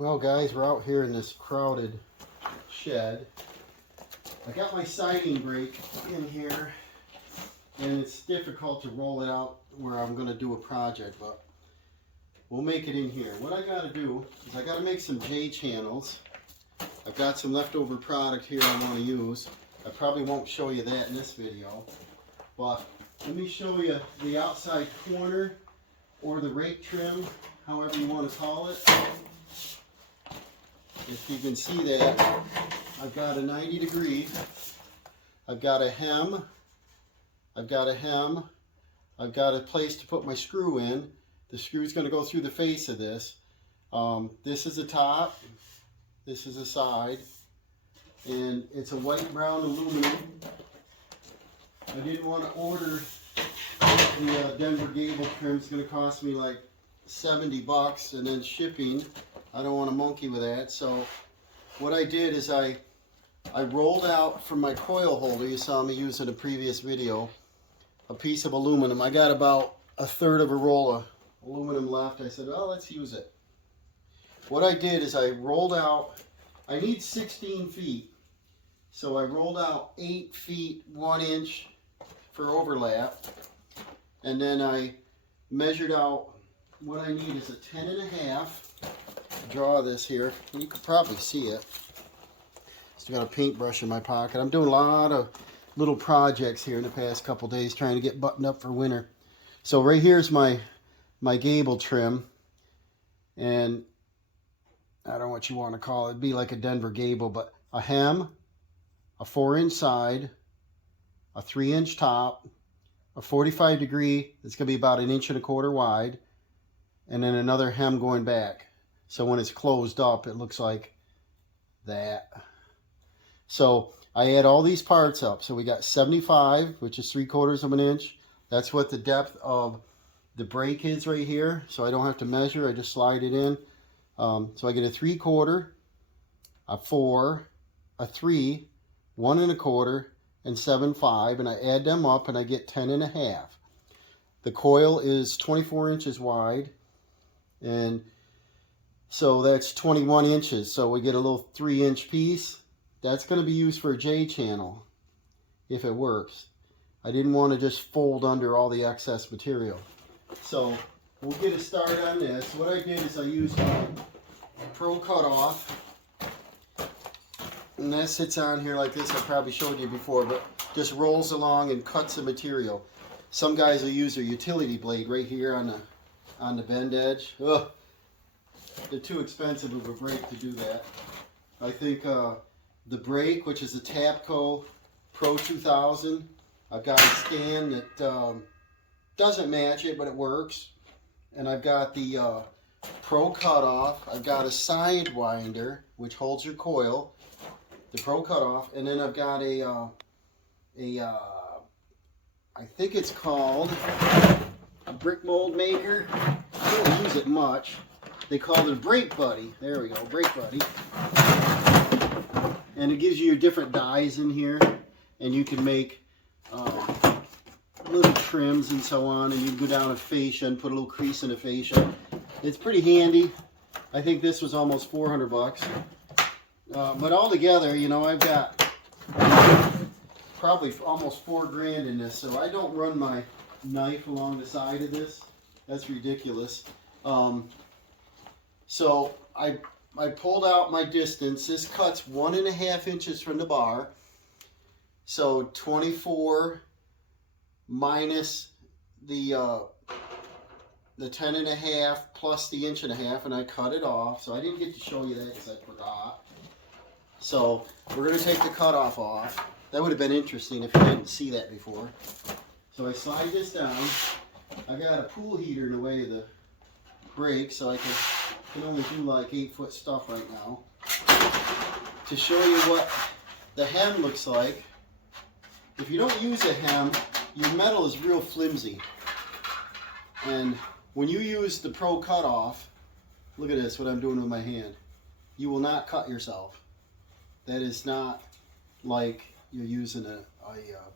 Well guys, we're out here in this crowded shed. I got my siding brake in here and it's difficult to roll it out where I'm going to do a project, but we'll make it in here. What I got to do is I got to make some J channels. I've got some leftover product here I want to use. I probably won't show you that in this video, but let me show you the outside corner or the rake trim, however you want to call it. If you can see that, I've got a 90 degree, I've got a hem, I've got a place to put my screw in. The screw is going to go through the face of this. This is the top, this is the side, and it's a white brown aluminum. I didn't want to order the Denver gable trim. It's going to cost me like 70 bucks and then shipping. I don't want to monkey with that. So what I did is I rolled out from my coil holder, you saw me use in a previous video, a piece of aluminum. I got about a third of a roll of aluminum left. I said, oh, let's use it. What I did is I rolled out, I need 16 feet. So I rolled out 8 feet 1 inch for overlap. And then I measured out what I need is a 10 and a half. Draw this here. You could probably see it. Still got a paintbrush in my pocket. I'm doing a lot of little projects here in the past couple days trying to get buttoned up for winter. So right here's my gable trim, and I don't know what you want to call it. It'd be like a Denver gable, but a hem, a 4-inch side, a 3-inch top, a 45 degree. It's going to be about 1 1/4 inches wide, and then another hem going back. So when it's closed up, it looks like that. So I add all these parts up. So we got 75, which is 3/4 of an inch. That's what the depth of the brake is right here. So I don't have to measure. I just slide it in. So I get a 3/4, a 4, a 3, 1 1/4, and 7/5. And I add them up and I get 10 and a half. The coil is 24 inches wide. And so that's 21 inches. So we get a little 3-inch piece. That's going to be used for a J channel, if it works. I didn't want to just fold under all the excess material. So we'll get a start on this. What I did is I used my Pro Cutoff. And that sits on here like this. I probably showed you before, but just rolls along and cuts the material. Some guys will use their utility blade right here on the bend edge. Ugh. They're too expensive of a brake to do that. I think the brake, which is the Tapco Pro 2000, I've got a stand that doesn't match it, but it works. And I've got the Pro Cutoff. I've got a side winder, which holds your coil, the Pro Cutoff. And then I've got I think it's called a brick mold maker. I don't use it much. They call it a Brake Buddy. There we go, Brake Buddy. And it gives you your different dies in here, and you can make little trims and so on, and you can go down a fascia and put a little crease in a fascia. It's pretty handy. I think this was almost 400 bucks. But altogether, you know, I've got probably almost 4 grand in this, so I don't run my knife along the side of this. That's ridiculous. So I pulled out my distance. This cuts 1 1/2 inches from the bar. So 24 minus the 10 and a half plus the 1 1/2 inches, and I cut it off. So I didn't get to show you that because I forgot. So we're going to take the cutoff off. That would have been interesting if you didn't see that before. So I slide this down. I got a pool heater in the way of the brake, so I can only do like 8-foot stuff right now. To show you what the hem looks like, if you don't use a hem, your metal is real flimsy. And when you use the Pro Cutoff, look at this, what I'm doing with my hand. You will not cut yourself. That is not like you're using a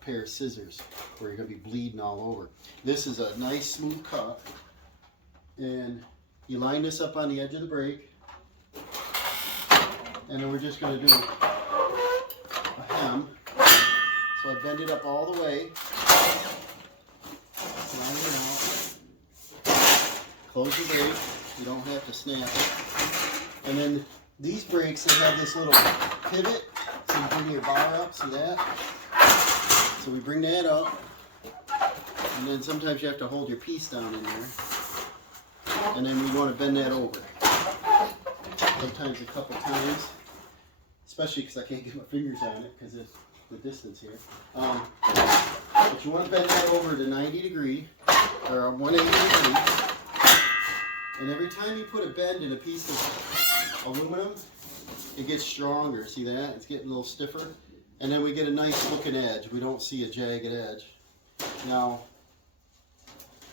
pair of scissors where you're going to be bleeding all over. This is a nice smooth cut. And you line this up on the edge of the brake. and then we're just going to do a hem. So I bend it up all the way, slide it out, close the brake, you don't have to snap it. And then these brakes, they have this little pivot, so you bring your bar up, see that? So we bring that up, and then sometimes you have to hold your piece down in there. And then we want to bend that over. Sometimes a couple times, especially because I can't get my fingers on it because of the distance here. But you want to bend that over to 90 degree, or 180 degree. And every time you put a bend in a piece of aluminum, it gets stronger. See that? It's getting a little stiffer. And then we get a nice looking edge. We don't see a jagged edge. Now,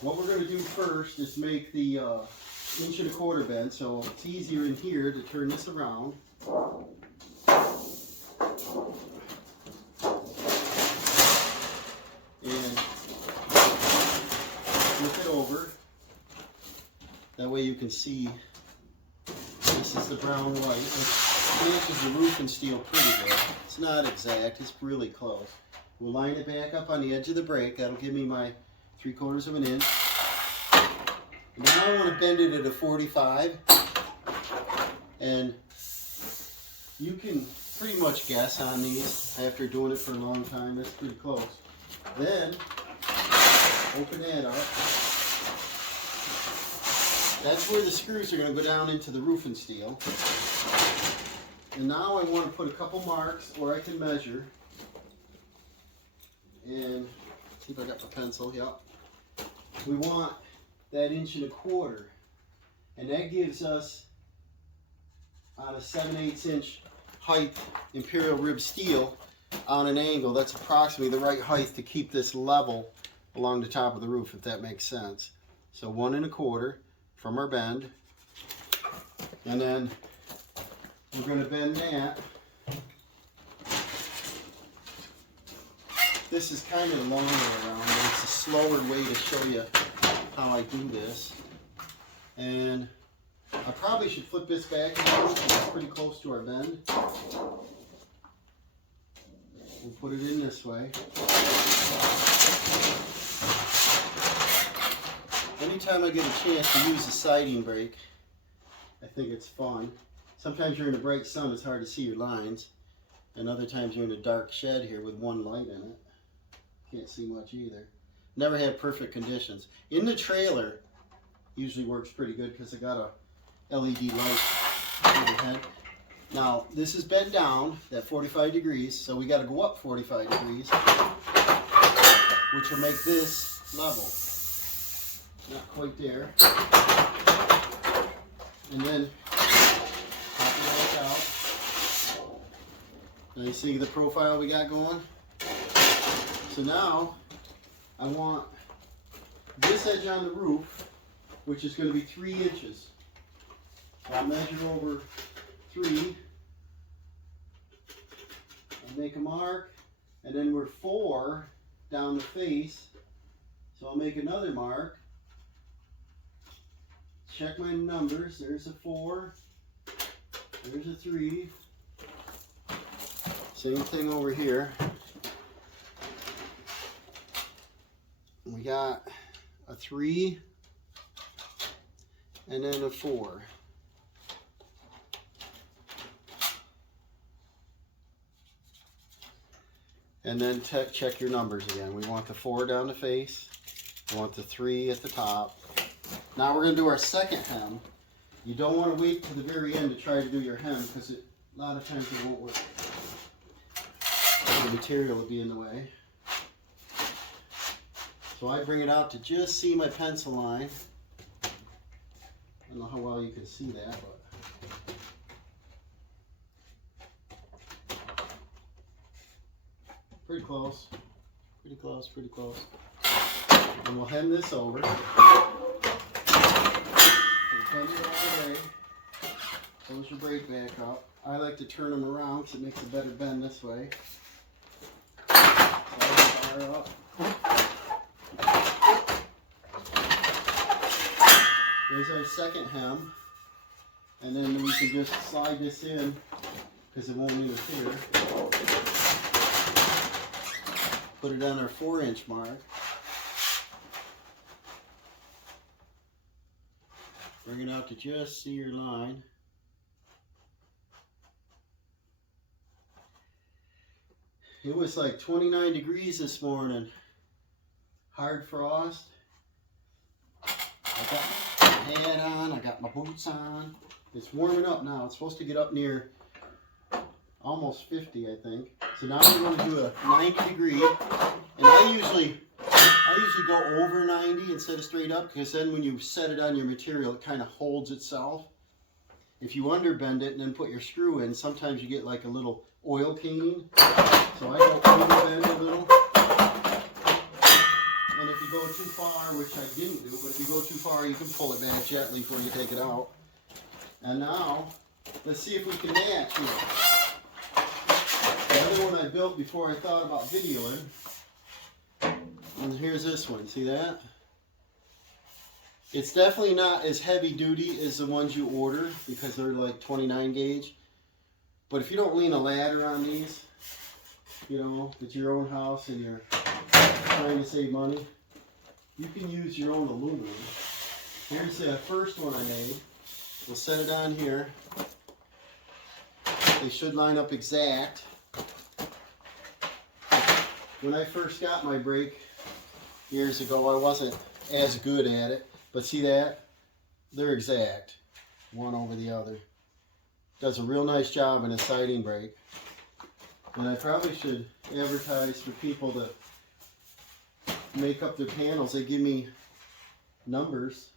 what we're going to do first is make the 1.25" bend, so it's easier in here to turn this around. And flip it over. That way you can see this is the brown white. It matches the roofing steel pretty good. It's not exact, it's really close. We'll line it back up on the edge of the brake. That'll give me my 3/4 of an inch. Now I want to bend it at a 45, and you can pretty much guess on these after doing it for a long time. That's pretty close. Then open that up. That's where the screws are going to go down into the roofing steel. And now I want to put a couple marks where I can measure. And see if I got my pencil. Yep. We want that 1.25", and that gives us on a 7/8 inch height imperial rib steel on an angle. That's approximately the right height to keep this level along the top of the roof, if that makes sense. So 1.25" from our bend, and then we're going to bend that. This is kind of the long way around, but it's a slower way to show you how I do this. And I probably should flip this back now because it's pretty close to our bend. We'll put it in this way. Anytime I get a chance to use a siding brake, I think it's fun. Sometimes you're in a bright sun, it's hard to see your lines. And other times you're in a dark shed here with one light in it. Can't see much either. Never had perfect conditions. In the trailer, usually works pretty good because I got a LED light overhead. Now, this is bent down at 45 degrees, so we got to go up 45 degrees, which will make this level. Not quite there. And then pop it back out. Now you see the profile we got going? So now I want this edge on the roof, which is going to be 3 inches. So I'll measure over 3. I'll make a mark, and then we're 4 down the face. So I'll make another mark. Check my numbers. There's a 4. There's a 3. Same thing over here. We got a 3 and then a 4. And then check your numbers again. We want the 4 down the face. We want the 3 at the top. Now we're going to do our second hem. You don't want to wait to the very end to try to do your hem because a lot of times it won't work. The material will be in the way. So I bring it out to just see my pencil line. I don't know how well you can see that, but pretty close. Pretty close, pretty close. And we'll hem this over. Bend it all the way. Close your brake back up. I like to turn them around because it makes a better bend this way. Slide the bar up. There's our second hem. And then we can just slide this in because it won't interfere. Put it on our 4-inch mark. Bring it out to just see your line. It was like 29 degrees this morning. Hard frost. I got my hat on, I got my boots on. It's warming up now. It's supposed to get up near almost 50, I think. So now we're going to do a 90 degree. And I usually go over 90 instead of straight up, because then when you set it on your material, it kind of holds itself. If you underbend it and then put your screw in, sometimes you get like a little oil peen. So I go underbend a little. And if you go too far, which I didn't do, but if you go too far, you can pull it back gently before you take it out. And now, let's see if we can match here. The other one I built before I thought about videoing. And here's this one, see that? It's definitely not as heavy duty as the ones you order because they're like 29 gauge. But if you don't lean a ladder on these, you know, it's your own house and you're trying to save money, you can use your own aluminum. Here's the first one I made. We'll set it on here. They should line up exact. When I first got my brake years ago, I wasn't as good at it. But see that? They're exact. One over the other. Does a real nice job in a siding brake. And I probably should advertise for people that make up their panels. They give me numbers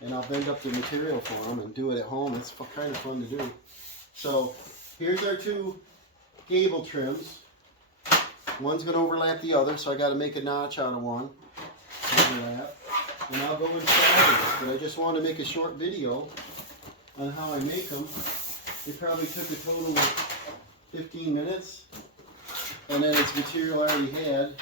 and I'll bend up the material for them and do it at home. It's kind of fun to do. So here's our two gable trims. One's going to overlap the other, so I got to make a notch out of one. Overlap. And I'll go inside it. But I just wanted to make a short video on how I make them. It probably took a total of 15 minutes. And then it's material I already had.